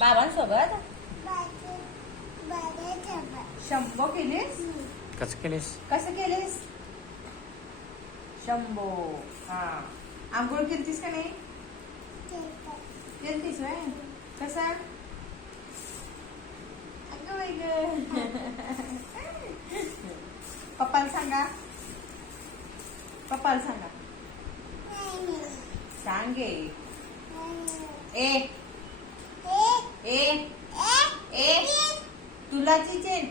बाबांसोबत? शंभो केलीस? कसं केलीस? कसं केलीस? शंभो. हा. आंघोळ केलतीस का नाही? केलतीस व्हय कसा. पप्पाला सांगा. पप्पाला सांगा. सांगे. ए ए तुला चिचेन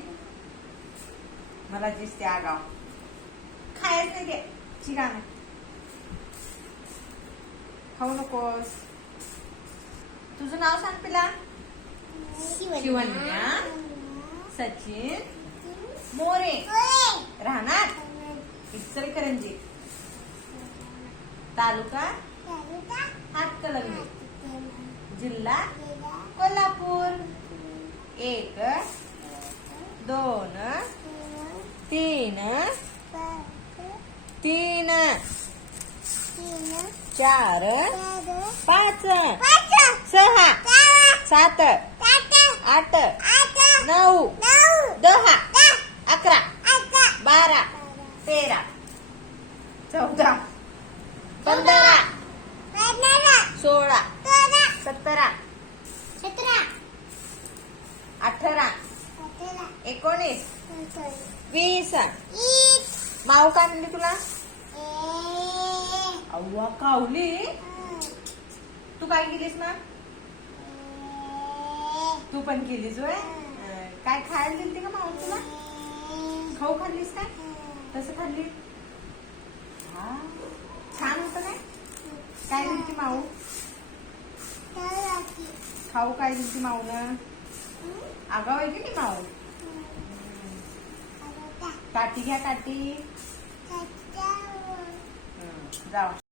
मला दिसते आगाव खायच नाही ते. चिकान खाऊ नकोस. तुझं नाव सांग पिला. शिवन्या सचिन. मोरे. राहणार? इचलकरंजी. तालुका? हातकलंगली जिल्हा? तीन. तीन. चार. पाच. सहा. सात. आठ. नऊ. दहा. अकरा. बारा. तेरा. चौदा. पंधरा. सोळा. एकोणीस. वीस माऊ काय म्हणली तुला? अव्वा कावली. तू काय केलीस ना? तू पण केलीस वय काय खायला दिलती का माऊ तुला? खाऊ खाल्लीस काय? कसं खाल्ली. हा. छान होतं काय? काय दिलती माऊ खाऊ काय दिलती माऊ ना आगाव आहे की नाही माऊ काठी घ्या काठी. जाऊ.